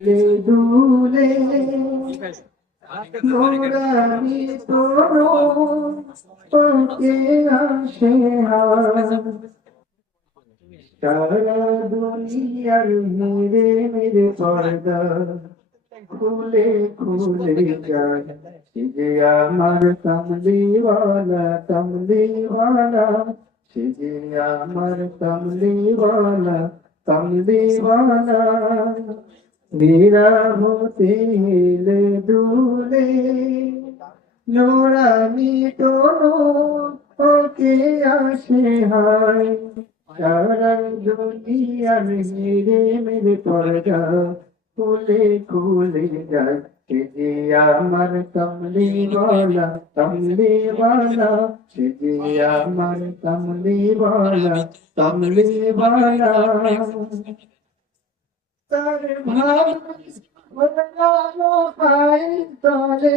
দুলে নোরানি তরুণ ওকে আসে সারা দুনিয়ার মেরে মেরে পর্দা খুলে খুলে যায় যে আমার কমলিওয়ালা সে যে আমার কমলিওয়ালা মেরা হতে হিলে দুলে নোরানি তনু ওকে আসে হায় সারা দুনিয়ার মেরে মেরে পর্দা খুলে খুলে যায় সে যে আমার কমলিওয়ালা সে যে আমার কমলিওয়ালা তার ভাব বদলালো পায়ের তলে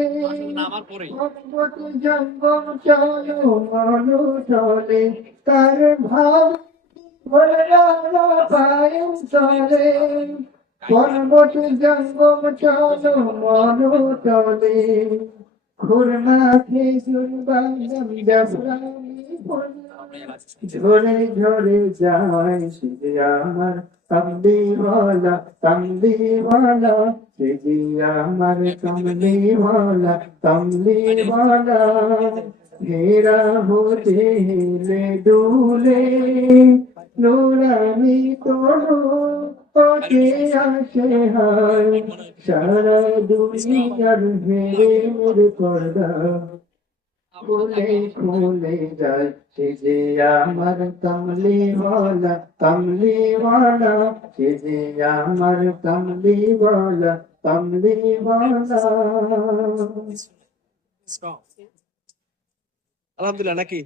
পর্বত জঙ্গম চলো মনু চলে তার ভাব বদলালো পায়ের তলে পর্বত জঙ্গম চলো মনু চলে খুরমা খেজুর বাদাম জাফরানি ফুল ঝরে ঝরে যায় সে যে আমার কমলিওয়ালা সে যে আমার কমলিওয়ালা মেরা হতে হেলে দুলে নোরানি তনু ওকে আসে হায় সারা দুনিয়ার মেরে মেরে পর্দা খুলে খুলে যায় সে যে আমার কমলিওয়ালা সে যে আমার কমলিওয়ালা আলহামদুলিল্লাহ নাকি